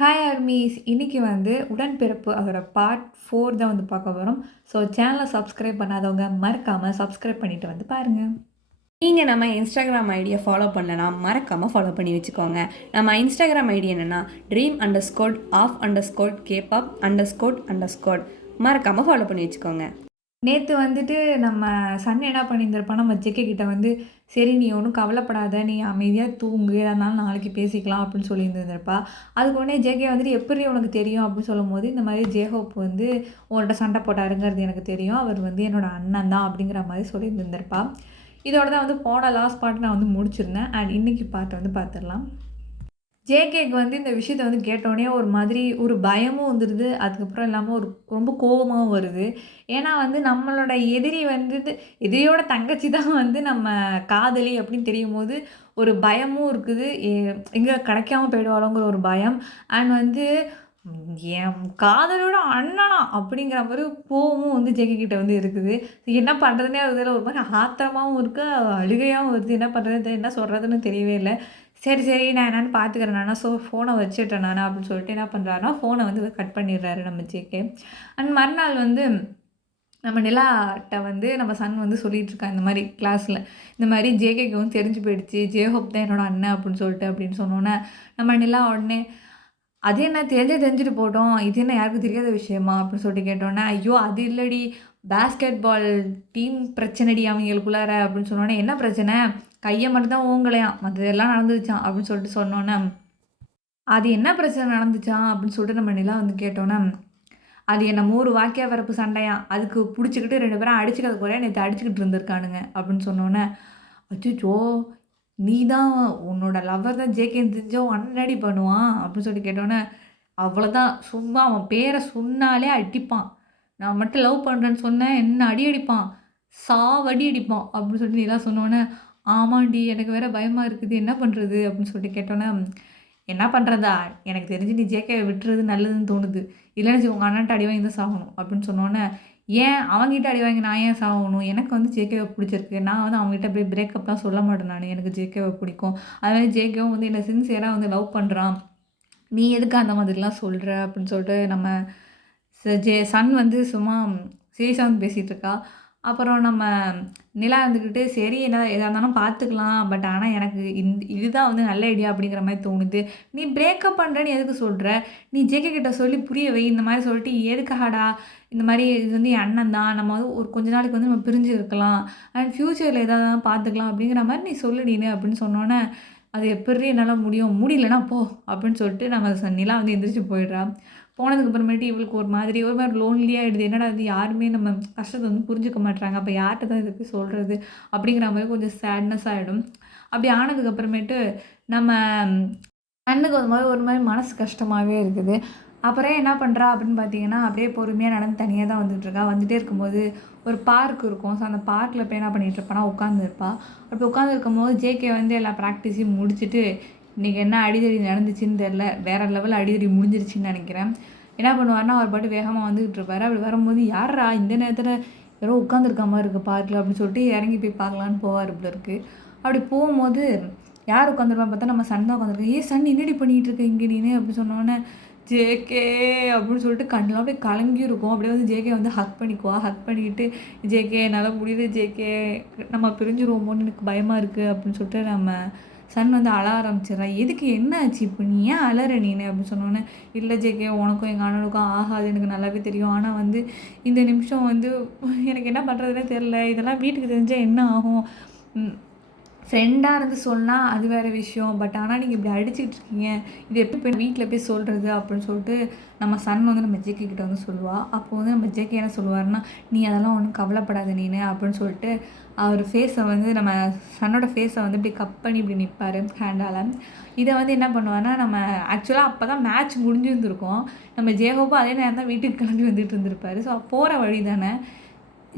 Hi armies இன்னைக்கு வந்து உடன்பிறப்பு அதோட பார்ட் 4 தான் வந்து பார்க்க போகிறோம். ஸோ சேனலை சப்ஸ்கிரைப் பண்ணாதவங்க மறக்காமல் சப்ஸ்கிரைப் பண்ணிட்டு வந்து பாருங்கள். நீங்கள் நம்ம இன்ஸ்டாகிராம் ஐடியை ஃபாலோ பண்ணலனா மறக்காமல் ஃபாலோ பண்ணி வச்சுக்கோங்க. நம்ம இன்ஸ்டாகிராம் ஐடி என்னென்னா dream_of_K-pop_K_pop__. மறக்காமல் ஃபாலோ பண்ணி வச்சுக்கோங்க. நேற்று வந்துட்டு நம்ம சன் என்ன பண்ணியிருந்திருப்பான், நம்ம ஜெகே கிட்ட வந்து சரி நீ ஒன்றும் கவலைப்படாத, நீ அமைதியாக தூங்கு, அதனால நாளைக்கு பேசிக்கலாம் அப்படின்னு சொல்லியிருந்திருப்பா. அதுக்கு உடனே ஜேகே வந்துட்டு எப்படி உனக்கு தெரியும் அப்படின்னு சொல்லும்போது, இந்த மாதிரி ஜேஹோப் வந்து உன்கிட்ட சண்டை போட்டாருங்கிறது எனக்கு தெரியும், அவர் வந்து என்னோடய அண்ணன் தான் அப்படிங்கிற மாதிரி சொல்லியிருந்திருப்பா. இதோட தான் வந்து போன லாஸ்ட் பார்ட் நான் வந்து முடிச்சிருந்தேன். அண்ட் இன்றைக்கி பார்ட் வந்து பார்த்துடலாம். ஜேகேக்கு வந்து இந்த விஷயத்த வந்து கேட்டோடனே ஒரு மாதிரி ஒரு பயமும் வந்துடுது. அதுக்கப்புறம் இல்லாமல் ஒரு ரொம்ப கோவமாகவும் வருது. ஏன்னா வந்து நம்மளோட எதிரி வந்துட்டு எதிரியோட தங்கச்சி தான் வந்து நம்ம காதலி அப்படின்னு தெரியும்போது ஒரு பயமும் இருக்குது. எங்கே கிடைக்காம போயிடுவாளோங்கிற ஒரு பயம். அண்ட் வந்து என் காதலோட அண்ணனா அப்படிங்கிற மாதிரி கோவமும் வந்து ஜேகே கிட்ட வந்து இருக்குது. என்ன பண்ணுறதுனே அதில் ஒரு மாதிரி ஆத்திரமாகவும் இருக்குது, அழுகையாகவும் வருது. என்ன பண்ணுறது, என்ன சொல்கிறதுன்னு தெரியவே இல்லை. சரி நான் என்னென்னு பார்த்துக்கிறேன் நானா, ஸோ ஃபோனை வச்சுட்டேன் நானா அப்படின்னு சொல்லிட்டு என்ன பண்ணுறாருன்னா ஃபோனை வந்து கட் பண்ணிடுறாரு நம்ம ஜேகே. அண்ட் மறுநாள் வந்து நம்ம நிலாட்ட வந்து நம்ம சன் வந்து சொல்லிகிட்டு இருக்கா இந்த மாதிரி கிளாஸில், இந்த மாதிரி ஜேகேக்கு வந்து தெரிஞ்சு போயிடுச்சு, ஜேஹோப் தான் என்னோட அண்ணன் அப்படின்னு சொல்லிட்டு அப்படின்னு சொன்னோன்னே நம்ம நிலா உடனே அது என்ன தெரிஞ்சுட்டு போட்டோம், இது என்ன யாருக்கும் தெரியாத விஷயமா அப்படின்னு சொல்லிட்டு கேட்டோன்னே, ஐயோ அது இல்லடி, பேஸ்கெட் பால் டீம் பிரச்சனைடி அவங்களுக்குள்ளார அப்படின்னு சொன்னோன்னே, என்ன பிரச்சனை, கையை மட்டும் தான் ஓங்கலையாம், மற்றதெல்லாம் நடந்துச்சான் அப்படின்னு சொல்லிட்டு சொன்னோன்னே, அது என்ன பிரச்சனை நடந்துச்சான் அப்படின்னு சொல்லிட்டு நம்ம நிலா வந்து கேட்டோன்னே, அது என்ன 3 வாக்கிய வரப்பு சண்டையாம், அதுக்கு பிடிச்சிக்கிட்டு 2 பேரும் அடிச்சுக்கிறது குறையா நேற்று அடிச்சுக்கிட்டு இருந்திருக்கானுங்க அப்படின்னு சொன்னோன்னே, அச்சோ நீ தான் உன்னோட லவ்வர் தான் ஜேகேன்னு தெரிஞ்சா உன் அண்ணனடி பண்ணுவான் அப்படின்னு சொல்லி கேட்டோன்னே, அவ்வளோதான் சும்மா அவன் பேரை சொன்னாலே அடிப்பான், நான் மட்டும் லவ் பண்ணுறேன்னு சொன்னேன் என்ன அடி அடிப்பான், சாவடி அடிப்பான் அப்படின்னு சொல்லிட்டு நீலாம் சொன்னோன்னே, ஆமாண்டி எனக்கு வேறு பயமாக இருக்குது என்ன பண்ணுறது அப்படின்னு சொல்லிட்டு கேட்டோன்னே, என்ன பண்ணுறதா, எனக்கு தெரிஞ்சு நீ ஜேகேவை விட்டுறது நல்லதுன்னு தோணுது, இல்லைன்னு உங்கள் அண்ணன்ட்ட அடி வாங்கி தான் சாகணும் அப்படின்னு சொன்னோன்னே, ஏன் அவங்ககிட்ட அடி வாங்கி நான் ஏன் சாகணும், எனக்கு வந்து ஜேகேவை பிடிச்சிருக்கு, நான் வந்து அவங்ககிட்ட போய் பிரேக்கப்லாம் சொல்ல மாட்டேன், நான் எனக்கு ஜேகேவை பிடிக்கும், அதுமாதிரி ஜேகேவும் வந்து என்னை சின்சியராக வந்து லவ் பண்ணுறான், நீ எதுக்கு அந்த மாதிரிலாம் சொல்கிற அப்படின்னு சொல்லிட்டு நம்ம சன் வந்து சும்மா சீரியஸாக வந்து பேசிகிட்டு இருக்கா. அப்புறம் நம்ம நிலா இருந்துக்கிட்டு சரி என்ன எதாக இருந்தாலும் பார்த்துக்கலாம், பட் ஆனால் எனக்கு இதுதான் வந்து நல்ல ஐடியா அப்படிங்கிற மாதிரி தோணுது, நீ பிரேக்கப் பண்ணுறேன்னு எதுக்கு சொல்கிற, நீ ஜேகே கிட்ட சொல்லி புரிய வை, இந்த மாதிரி சொல்லிட்டு எதுக்காடா இந்த மாதிரி, இது வந்து என் அண்ணன் தான், நம்ம வந்து ஒரு கொஞ்ச நாளைக்கு வந்து நம்ம பிரிஞ்சு இருக்கலாம், அண்ட் ஃப்யூச்சரில் எதாவது பார்த்துக்கலாம் அப்படிங்கிற மாதிரி நீ சொல்லுடின்னு அப்படின்னு சொன்னோன்னே, அது எப்படி என்னால் முடியலன்னா போ அப்படின்னு சொல்லிட்டு நம்ம நிலா வந்து எந்திரிச்சு போயிடுறா. போனதுக்கப்புறமேட்டு இவளுக்கு ஒரு மாதிரி லோன்லியாக ஆகிடுது, என்னடா இது யாருமே நம்ம கஷ்டத்தை வந்து புரிஞ்சுக்க மாட்டாங்க, அப்போ யார்கிட்ட தான் இதை போய் சொல்கிறது அப்படிங்கிற மாதிரி கொஞ்சம் சேட்னஸ் ஆகிடும். அப்படி ஆனதுக்கப்புறமேட்டு நம்ம கண்ணுக்கு ஒரு மாதிரி மனசு கஷ்டமாகவே இருக்குது. அப்புறம் என்ன பண்ணுறா அப்படின்னு பார்த்தீங்கன்னா, அப்படியே பொறுமையாக நடந்து தனியாக தான் வந்துட்டுருக்கா. வந்துகிட்டே இருக்கும்போது ஒரு பார்க் இருக்கும். ஸோ அந்த பார்க்கில் போய் என்ன பண்ணிகிட்ருப்பானா உட்காந்துருப்பா. அப்படி உட்காந்துருக்கும்போது ஜேகே வந்து எல்லா ப்ராக்டிஸையும் முடிச்சுட்டு, இன்றைக்கி என்ன அடிதடி நடந்துச்சுன்னு தெரில, வேறு லெவல் அடிதடி முடிஞ்சிருச்சுன்னு நினைக்கிறேன். என்ன பண்ணுவார்னா அவர் பாட்டு வேகமாக வந்துக்கிட்டு இருப்பார். அப்படி வரும்போது யாரா இந்த நேரத்தில் யாரோ உட்காந்துருக்க மாதிரி இருக்குது பார்க்கில் அப்படின்னு சொல்லிட்டு இறங்கி போய் பார்க்கலான்னு போவார் இப்படி இருக்குது. அப்படி போகும்போது யார் உட்காந்துருப்பான்னு பார்த்தா நம்ம சன் தான் உட்காந்துருக்கேன். சன் என்னடி பண்ணிகிட்டு இருக்க இங்கே நீனு அப்படின்னு சொன்னோன்னே, ஜேகே அப்படின்னு சொல்லிட்டு கண்ணெலாம் அப்படியே கலங்கியிருக்கும். அப்படியே வந்து ஜேகே வந்து ஹக் பண்ணிக்குவா. ஹக் பண்ணிக்கிட்டு, ஜேகே என்னால் முடியுது ஜேகே, நம்ம பிரிஞ்சுருவோமோன்னு எனக்கு பயமாக இருக்குது அப்படின்னு சொல்லிட்டு நம்ம சன் வந்து அழ ஆரம்பிச்சிடறா. எதுக்கு என்ன ஆச்சு இப்போ, நீ ஏன் அழற நீனு அப்படின்னு சொன்னோன்னே, இல்லை ஜேகே உனக்கும் எங்கள் அண்ணனுக்கும் ஆகாது எனக்கு நல்லாவே தெரியும், ஆனால் வந்து இந்த நிமிஷம் வந்து எனக்கு என்ன பண்ணுறதுனே தெரில, இதெல்லாம் வீட்டுக்கு தெரிஞ்சால் என்ன ஆகும், ஃப்ரெண்டாக இருந்து சொன்னால் அது வேறு விஷயம், பட் ஆனால் நீங்கள் இப்படி அடிச்சுக்கிட்டு இருக்கீங்க, இது எப்படி போய் வீட்டில் போய் சொல்கிறது அப்படின்னு சொல்லிட்டு நம்ம சன் வந்து நம்ம ஜேகே கிட்ட வந்து சொல்லுவாள். அப்போ வந்து நம்ம ஜேகே என்ன சொல்லுவார்னா, நீ அதெல்லாம் ஒன்றும் கவலைப்படாத நீனு அப்படின்னு சொல்லிட்டு அவர் ஃபேஸை வந்து நம்ம சன்னோட ஃபேஸை வந்து இப்படி கப் பண்ணி இப்படி நிற்பார் ஹேண்டால். இதை வந்து என்ன பண்ணுவார்னா, நம்ம ஆக்சுவலாக அப்போ தான் மேட்ச் முடிஞ்சிருந்துருக்கோம், நம்ம ஜேஹோப்பும் அதே நேரம் தான் வீட்டுக்கு கிளம்பி வந்துட்டு இருந்திருப்பார். ஸோ போகிற வழி தானே,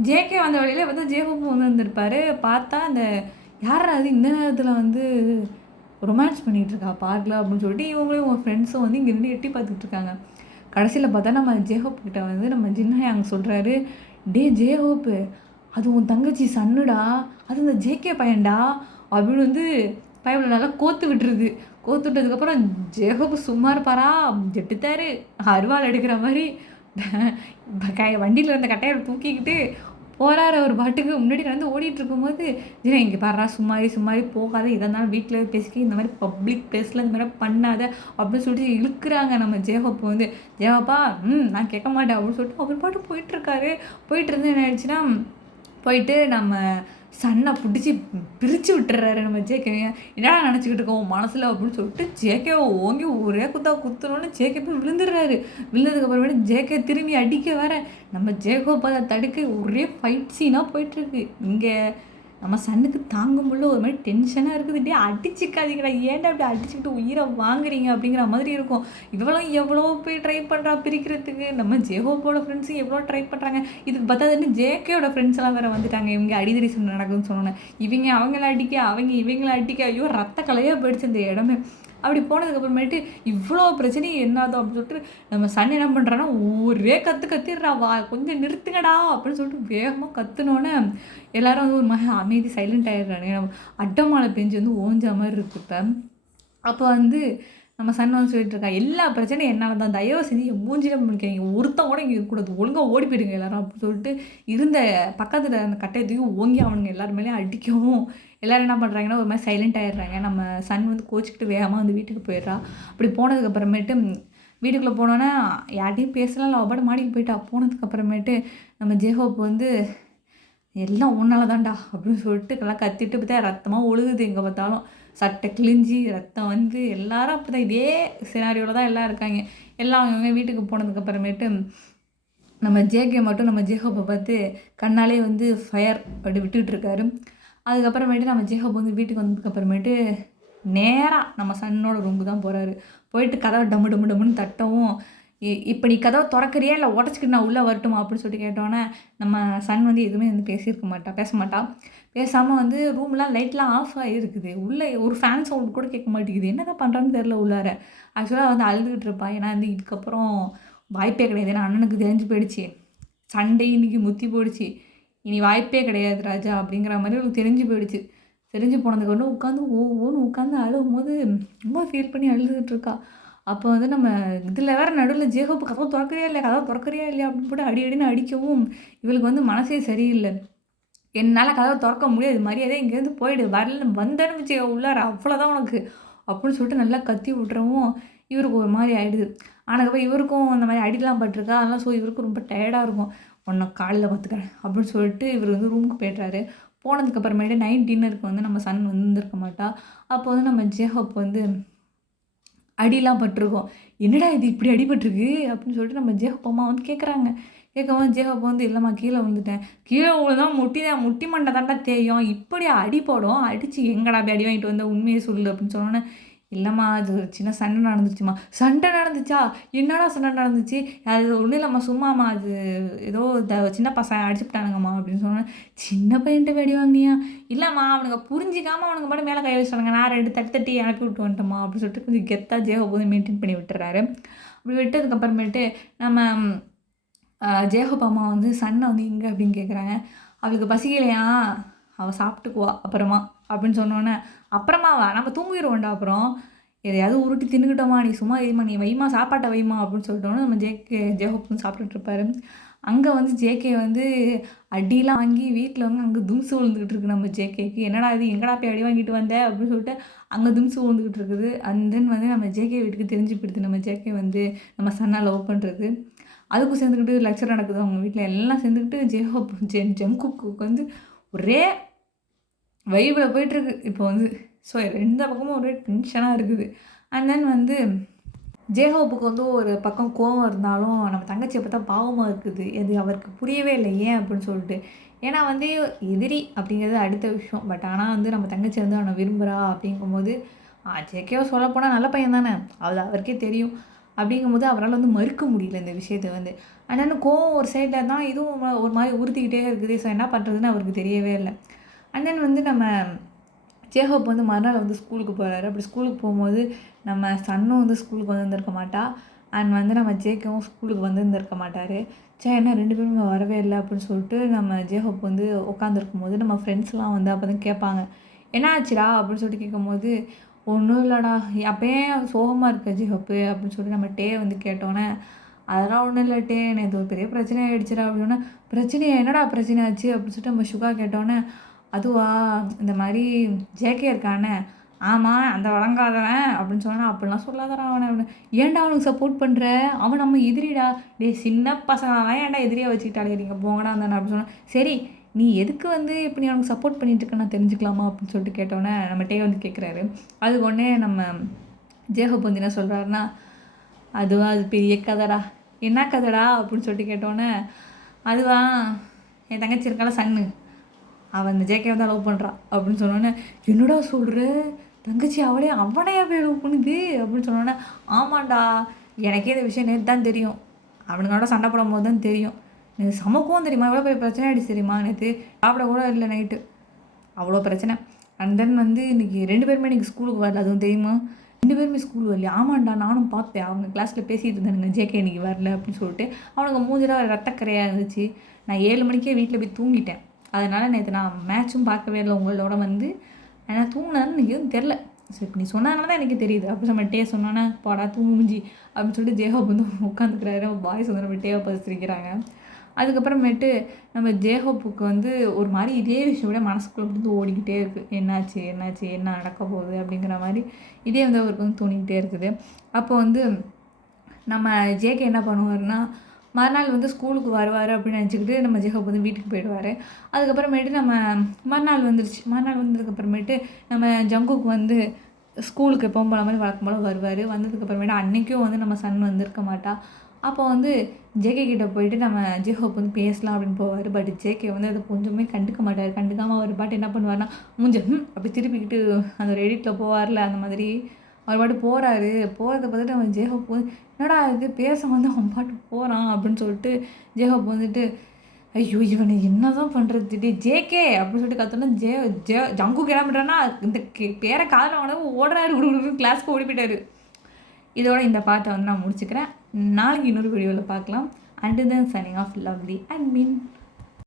ஜேகே வந்த வழியில் வந்து ஜேஹோப்பும் வந்து வந்திருப்பார். பார்த்தா அந்த யாரா அது இந்த நேரத்தில் வந்து ரொமான்ஸ் பண்ணிகிட்ருக்கா பார்க்கில் அப்படின்னு சொல்லிட்டு இவங்களும் உங்கள் ஃப்ரெண்ட்ஸும் வந்து இங்கே நின்று எட்டி பார்த்துட்டு இருக்காங்க. கடைசியில் பார்த்தா நம்ம ஜேஹோப் கிட்ட வந்து நம்ம ஜின்ஹயாங் சொல்கிறாரு, டே ஜேஹோப்பு, அது உன் தங்கச்சி சன்னுடா, அது இந்த ஜேகே பையன்டா அப்படின்னு வந்து பைபிள் நல்லா கோத்து விட்டுருது. கோத்துட்டதுக்கப்புறம் ஜேகோப் சும்மா இருப்பாரா, எடுத்தாரு அருவாள் எடுக்கிற மாதிரி வண்டியில் இருந்த கட்டையை தூக்கிக்கிட்டு போறாரு அவர் பாட்டுக்கு. முன்னாடி நடந்து ஓடிட்டு இருக்கும்போது, "ஜீனா இங்கே பாருடா, சும்மாரி சும்மாரி போகாத, எதா இருந்தாலும் வீட்டில் பேசிக்க, இந்த மாதிரி பப்ளிக் பிளேஸில் இந்த மாதிரி பண்ணாத" அப்படின்னு சொல்லிட்டு இழுக்கிறாங்க நம்ம ஜேகோப் வந்து. "ஜேகோப்பா நான் கேட்க மாட்டேன்" அப்படின்னு சொல்லிட்டு அவர் பாட்டு போயிட்டுருக்காரு. போயிட்டு இருந்து என்ன ஆயிடுச்சுன்னா, போயிட்டு நம்ம சன்னை பிடிச்சி பிரித்து விட்டுறாரு நம்ம ஜேகேவை. "என்னடா நினச்சிக்கிட்டு இருக்கோம் உன் மனசில்" அப்படின்னு சொல்லிட்டு ஜேகேவை ஓங்கி ஒரே குத்தணுன்னு ஜேகே போய் விழுந்துடுறாரு. விழுந்ததுக்கப்புறமேட்டு ஜேகே திரும்பி அடிக்க வேற நம்ம ஜேகோப் அதை தடுக்க ஒரே ஃபைட் சீனாக போயிட்டுருக்கு. இங்கே நம்ம சன்னுக்கு தாங்க முடியல, ஒரு மாதிரி டென்ஷனாக இருக்குது. டே அடிச்சுக்காதீங்கடா, ஏன்டா அப்படி அடிச்சுக்கிட்டு உயிரை வாங்குறீங்க அப்படிங்கிற மாதிரி இருக்கும். இவளும் எவ்வளோ போய் ட்ரை பண்ணுறா பிரிக்கிறதுக்கு, நம்ம ஜேகோப்போட ஃப்ரெண்ட்ஸும் எவ்வளோ ட்ரை பண்ணுறாங்க. இதுக்கு பத்தாதுன்னு ஜேகேயோட ஃப்ரெண்ட்ஸ் எல்லாம் வேறு வந்துட்டாங்க. இவங்க அடிதடி சண்டை நடக்குதுன்னு சொன்னோன்னே இவங்க அவங்கள அடிக்க, அவங்க இவங்கள அடிக்க, ஐயோ ரத்த கலையாக போயிடுச்சு இந்த இடமே. அப்படி போனதுக்கப்புறமேட்டு இவ்வளோ பிரச்சனையும் என்னாதோ அப்படின்னு சொல்லிட்டு நம்ம சன் என்ன பண்ணுறான்னா ஒரே கத்திடுறா, "வா கொஞ்சம் நிறுத்துங்கடா" அப்படின்னு சொல்லிட்டு வேகமாக கத்துனோன்னே எல்லாரும் வந்து ஒரு மாதிரி அமைதி சைலண்ட் ஆகிடுறாங்க. அட்டை மழை பெஞ்சு வந்து ஓஞ்ச மாதிரி இருக்கு இப்போ. அப்போ வந்து நம்ம சன் வந்து சொல்லிட்டு இருக்கா, "எல்லா பிரச்சனையும் என்னால் தான், தயவு செஞ்சு என் மூஞ்சில முடிக்கிறீங்க, ஒருத்தன் கூட இங்கே இருக்கக்கூடாது, ஒழுங்காக ஓடி போயிடுங்க எல்லாரும்" அப்படின்னு சொல்லிட்டு இருந்த பக்கத்தில் அந்த கட்டையை தூக்கி ஓங்கி அவனுங்க எல்லாரும் மேலேயும் அடிக்கவும் எல்லோரும் என்ன பண்ணுறாங்கன்னா ஒரு மாதிரி சைலண்ட் ஆகிடுறாங்க. நம்ம சன் வந்து கோச்சிக்கிட்டு வேகமாக வந்து வீட்டுக்கு போயிடுறா. அப்படி போனதுக்கப்புறமேட்டு வீட்டுக்குள்ளே போனோன்னே யார்ட்டையும் பேசலாம் இல்லை, அவள் மாடிக்கு போயிட்டா. போனதுக்கப்புறமேட்டு நம்ம ஜேகோப் வந்து, "எல்லாம் உன்னால தான்டா" அப்படின்னு சொல்லிட்டு எல்லாம் கத்திட்டு பார்த்தா ரத்தமாக ஒழுகுது எங்கே பார்த்தாலும். சட்டை கிழிஞ்சி ரத்தம் வந்து எல்லாரும் அப்படி தான் இதே சினாரியோவில் தான் எல்லாம் இருக்காங்க. எல்லாம் அவங்க வீட்டுக்கு போனதுக்கப்புறமேட்டு நம்ம ஜேகே மட்டும் நம்ம ஜேகோப்பை பார்த்து கண்ணாலே வந்து ஃபயர் அப்படி விட்டுக்கிட்டு இருக்காரு. அதுக்கப்புறமேட்டு நம்ம ஜேகோப் வந்து வீட்டுக்கு வந்ததுக்கப்புறமேட்டு நேராக நம்ம சன்னோட ரூமுக்கு தான் போகிறாரு. போயிட்டு கதவை டம்மு டம்மு டம்முன்னு தட்டவும், இப்போ நீ கதவை திறக்கிறியா இல்லை உடச்சிக்கிட்டு நான் உள்ளே வரட்டுமா அப்படின்னு சொல்லிட்டு கேட்டோன்னே நம்ம சன் வந்து எதுவுமே வந்து பேச மாட்டா. பேசாமல் வந்து ரூம்லாம் லைட்லாம் ஆஃப் ஆகிருக்குது. உள்ளே ஒரு ஃபேன் சவுண்ட் கூட கேட்க மாட்டேங்குது. என்ன தான் பண்ணுறான்னு தெரில உள்ளார. ஆக்சுவலாக வந்து அழுதுகிட்டு இருப்பா. ஏன்னா வந்து இதுக்கப்புறம் வாய்ப்பே கிடையாது. ஏன்னா அண்ணனுக்கு தெரிஞ்சு போயிடுச்சு, சண்டே இன்றைக்கி முத்தி போயிடுச்சு, இனி வாய்ப்பே கிடையாது ராஜா அப்படிங்கிற மாதிரி அவளுக்கு தெரிஞ்சு போயிடுச்சு. தெரிஞ்சு போனதுக்கப்புறம் உட்காந்து ஓன்னு உட்காந்து அழுகும்போது ரொம்ப ஃபீல் பண்ணி அழுதுகிட்டு இருக்கா. அப்போ வந்து நம்ம இதில் வேறு நடுவில் ஜேகோப் கதவை திறக்கிறியா இல்லையா அப்படின்னு போட்டு அடின்னு அடிக்கவும் இவளுக்கு வந்து மனசே சரியில்லை. "என்னால் கதவை திறக்க முடியாது, மரியாதை இங்கேருந்து போயிடு, வந்தேன்னு வச்சுக்க உள்ளார, அவ்வளோதான் உனக்கு" அப்படின்னு சொல்லிட்டு நல்லா கத்தி விட்றவும் இவருக்கு ஒரு மாதிரி ஆகிடுது. ஆனதுக்கப்புறம் இவருக்கும் அந்த மாதிரி அடிலாம் பட்டிருக்கா. அதெல்லாம் இவருக்கும் ரொம்ப டயர்டாக இருக்கும். "உன்னை காலையில் பார்த்துக்கிறேன்" அப்படின்னு சொல்லிட்டு இவர் வந்து ரூமுக்கு போய்ட்றாரு. போனதுக்கப்புறமேட்டு நைட் டின்னருக்கு வந்து நம்ம சன் வந்திருக்க மாட்டா. அப்போ வந்து நம்ம ஜேகோப் வந்து அடிலாம் பட்டிருக்கோம். "என்னடா இது இப்படி அடிபட்டிருக்கு" அப்படின்னு சொல்லிட்டு நம்ம ஜேகோப் அம்மா வந்து கேட்குறாங்க. கேட்கும்போது ஜேகோப் வந்து, "இல்லைம்மா கீழே விழுந்துட்டேன்." "கீழே விழுந்தா முட்டி மண்டை தாண்டா தேயும், இப்படி அடிப்படும், அடித்து எங்கடா போய் அடி வாங்கிட்டு வந்த, உண்மையை சொல்லு" அப்படின்னு சொன்னோன்னே, "இல்லைம்மா அது ஒரு சின்ன சண்டை நடந்துச்சுமா." "சண்டை நடந்துச்சா? என்னடா சண்டை நடந்துச்சு?" "அது ஒன்றும் இல்லைம்மா, சும்மாம்மா, அது ஏதோ சின்ன பசங்க அடிச்சுட்டானுங்கம்மா" அப்படின்னு சொன்னேன். "சின்ன பையன்ட்டு வெடி வாங்கினியா?" "இல்லைம்மா அவனுங்க புரிஞ்சிக்காமல் அவனுங்க மட்டும் மேலே கை வச்சிட்டானுங்க, நான் 2 தட்டி அனுப்பி விட்டு வந்துட்டோம்மா" அப்படின்னு சொல்லிட்டு கொஞ்சம் கெத்தாக ஜேகோப் வந்து மெயின்டைன் பண்ணி விட்டுறாரு. அப்படி விட்டதுக்கப்புறமேட்டு நம்ம ஜேகோப் அம்மா வந்து சன்னை வந்து எங்கே அப்படின்னு கேட்குறாங்க. "அவளுக்கு பசிக்கலையா, அவள் சாப்பிட்டுக்குவா அப்புறமா" அப்படின்னு சொன்னோன்னே, "அப்புறமாவா, நம்ம தூங்கிடுவோம்டா அப்புறம், எதையாவது உருட்டி தின்னுக்கிட்டோமா, நீ சும்மா வைமா, நீ வைமா சாப்பாட்டை வைமா" அப்படின்னு சொல்லிட்டோன்னே நம்ம ஜேகோப் வந்து சாப்பிட்டுட்டு இருப்பாரு. அங்கே வந்து ஜேகே வந்து அடிலாம் வாங்கி வீட்டில் வந்து அங்கே தும்சு விழுந்துக்கிட்டு இருக்கு நம்ம ஜேகேக்கு. "என்னடா இது, எங்கடா போய் அடி வாங்கிட்டு வந்த" அப்படின்னு சொல்லிட்டு அங்கே தும்சு விழுந்துக்கிட்டு இருக்குது. அண்ட் தென் வந்து நம்ம ஜேகே வீட்டுக்கு தெரிஞ்சு போயிடுது நம்ம ஜேகே வந்து நம்ம சன்னை லவ் பண்ணுறது. அதுக்கும் சேர்ந்துக்கிட்டு லெக்சர் நடக்குது அவங்க வீட்டில். எல்லாம் சேர்ந்துக்கிட்டு ஜேகோப் ஜங்குக்கு வந்து ஒரே வைபில் போயிட்டுருக்கு இப்போ வந்து. ஸோ 2 பக்கமும் ஒரே டென்ஷனாக இருக்குது. அண்ட் தென் வந்து ஜேகோப்புக்கு வந்து ஒரு பக்கம் கோவம் இருந்தாலும் நம்ம தங்கச்சியை பார்த்தா பாவமாக இருக்குது. அது அவருக்கு புரியவே இல்லை ஏன் அப்படின்னு சொல்லிட்டு. ஏன்னா வந்து எதிரி அப்படிங்கிறது அடுத்த விஷயம். பட் ஆனால் வந்து நம்ம தங்கச்சி வந்து அவனை விரும்புகிறா அப்படிங்கும்போது, ஜேகேவை சொல்லப்போனால் நல்ல பையன் தானே, அது அவருக்கே தெரியும். அப்படிங்கும்போது அவரால் வந்து மறுக்க முடியல இந்த விஷயத்தை வந்து. ஆனால் கோவம் ஒரு சைடில் தான், இதுவும் ஒரு மாதிரி உறுத்திக்கிட்டே இருக்குது. ஸோ என்ன பண்ணுறதுன்னு அவருக்கு தெரியவே இல்லை. அண்ட் தென் வந்து நம்ம ஜேகோப் வந்து மறுநாள் வந்து ஸ்கூலுக்கு போகிறாரு. அப்படி ஸ்கூலுக்கு போகும்போது நம்ம சன்னும் வந்து ஸ்கூலுக்கு வந்திருக்க மாட்டா. அண்ட் வந்து நம்ம ஜேகேவும் ஸ்கூலுக்கு வந்திருந்திருக்க மாட்டார். என்ன 2 பேருமே வரவே இல்லை அப்படின்னு சொல்லிட்டு நம்ம ஜேகோப் வந்து உட்காந்துருக்கும்போது நம்ம ஃப்ரெண்ட்ஸ்லாம் வந்து அப்போ தான் கேட்பாங்க, "என்ன ஆச்சுடா?" அப்படின்னு சொல்லிட்டு கேட்கும்போது, ஒன்றும் இல்லைடா அப்பயே சோகமாக இருக்க ஜிஹப்பு அப்படின்னு சொல்லி நம்ம டே வந்து கேட்டோன்னே அதெல்லாம் ஒன்றும் இல்லை டே எனக்கு ஒரு பெரிய பிரச்சனை ஆகிடுச்சுடா அப்படின்னா பிரச்சனையா என்னடா பிரச்சனை ஆச்சு அப்படின்னு சொல்லிட்டு நம்ம சுகா கேட்டோன்னே அதுவா இந்த மாதிரி ஜேகே இருக்கானே ஆமாம் அந்த வழங்காதவன் அப்படின்னு சொன்னா அப்படிலாம் சொல்லாதடா அவனை அப்படின்னு ஏன்டா அவனுக்கு சப்போர்ட் பண்ணுற அவன் நம்ம எதிரிடா டேய் சின்ன பசங்களாம் ஏன்டா எதிரியாக வச்சுக்கிட்டாலே நீங்கள் போங்கடா அந்த அப்படின்னு சொன்னா சரி நீ எதுக்கு வந்து இப்போ நீ அவனுக்கு சப்போர்ட் பண்ணிட்டு இருக்க நான் தெரிஞ்சுக்கலாமா அப்படின்னு சொல்லிட்டு கேட்டோன்னே நம்ம டே வந்து கேட்குறாரு அதுக்கு உடனே நம்ம ஜேஹப் வந்து என்ன சொல்கிறாருன்னா அதுவா அது பெரிய கதைடா என்ன கதைடா அப்படின்னு சொல்லிட்டு கேட்டோன்னே அதுவா என் தங்கச்சி இருக்கால சன்னு அவன் அந்த ஜேகே தான் லவ் பண்ணுறான் அப்படின்னு சொன்னோன்னே என்னடா சொல்கிற தங்கச்சி அவனையா போய் லவ் பண்ணுது அப்படின்னு சொன்னோன்னே ஆமாண்டா எனக்கே இந்த விஷயம் நேற்று தான் தெரியும் அவனுங்களோட சண்டை போடும் போது தான் தெரியும் எனக்கு சமக்கும் தெரியுமா எவ்வளோ பெரிய பிரச்சனை ஆகிடுச்சு தெரியுமா நேற்று சாப்பிட கூட இல்லை நைட்டு அவ்வளோ பிரச்சனை அண்ட் தென் வந்து இன்றைக்கி 2 பேருமே இன்றைக்கி ஸ்கூலுக்கு வரல அதுவும் தெரியுமா 2 பேருமே ஸ்கூல் வரலையா ஆமாண்டா நானும் பார்த்தேன் அவங்க கிளாஸில் பேசிகிட்டு இருந்தானுங்க ஜேகே இன்றைக்கி வரல அப்படின்னு சொல்லிட்டு அவனுக்கு மூஞ்சில் ரத்தக்கரையாக இருந்துச்சு நான் 7 மணிக்கே வீட்டில் போய் தூங்கிட்டேன் அதனால் நேற்று நான் மேட்சும் பார்க்கவே இல்லை உங்களோட வந்து நான் தூங்கினேன்னு எனக்கு எதுவும் தெரில சரி இப்போ நீ சொன்னதுனால தான் எனக்கு தெரியுது அப்போ நம்ம டே சொன்னோன்னே பாடா தூங்குஞ்சி அப்படின்னு சொல்லிட்டு ஜேஹப் வந்து உட்காந்துக்கிறாரு பாய்ஸ் வந்து நம்ம டேவை பசிச்சிருக்கிறாங்க அதுக்கப்புறமேட்டு நம்ம ஜேஹப்புக்கு வந்து ஒரு மாதிரி இதே விஷயம் விட மனசுக்குள்ளே வந்து ஓடிக்கிட்டே இருக்குது என்னாச்சு என்ன நடக்க போகுது அப்படிங்கிற மாதிரி இதே வந்து அவருக்கு வந்து தோணிக்கிட்டே இருக்குது அப்போ வந்து நம்ம ஜேகே என்ன பண்ணுவார்னா மறுநாள் வந்து ஸ்கூலுக்கு வருவார் அப்படின்னு நினச்சிக்கிட்டு நம்ம ஜேஹப் வந்து வீட்டுக்கு போயிடுவார் அதுக்கப்புறமேட்டு நம்ம மறுநாள் வந்ததுக்கப்புறமேட்டு நம்ம ஜங்குக்கு வந்து ஸ்கூலுக்கு எப்பவும் போல மாதிரி வழக்கம் போல் வருவார் வந்ததுக்கப்புறமேட்டு அன்றைக்கும் வந்து நம்ம சன் வந்திருக்க மாட்டா அப்போ வந்து ஜேகே கிட்டே போயிட்டு நம்ம ஜேஹப் வந்து பேசலாம் அப்படின்னு போவார் பட் ஜேகே வந்து அதை கொஞ்சமே கண்டுக்காமல் அவர் பாட்டு என்ன பண்ணுவார்னா அப்படி திருப்பிக்கிட்டு அந்த ஒரு எடிட்டில் போவார்ல அந்த மாதிரி அவர் பாட்டு போகிறத பார்த்துட்டு அவன் ஜேஹப் வந்து என்னடா இது பேச வந்து அவன் பாட்டு போகிறான் அப்படின்னு சொல்லிட்டு ஜேஹப் வந்துட்டு ஐயோ இவனை என்ன தான் பண்ணுறது ஜேகே அப்படின்னு சொல்லிட்டு கத்தோன்னா ஜங்குக்கு என்ன பண்ணுறான்னா இந்த பேரை காதில் அவனுக்கு ஓடுறாரு கிளாஸ்க்கு ஓடி போயிட்டாரு இதோட இந்த பாட்டை வந்து நான் முடிச்சுக்கிறேன் நாளைக்கு இன்னொரு வீடியோவில் பார்க்கலாம். Until then, signing off, lovely and mean.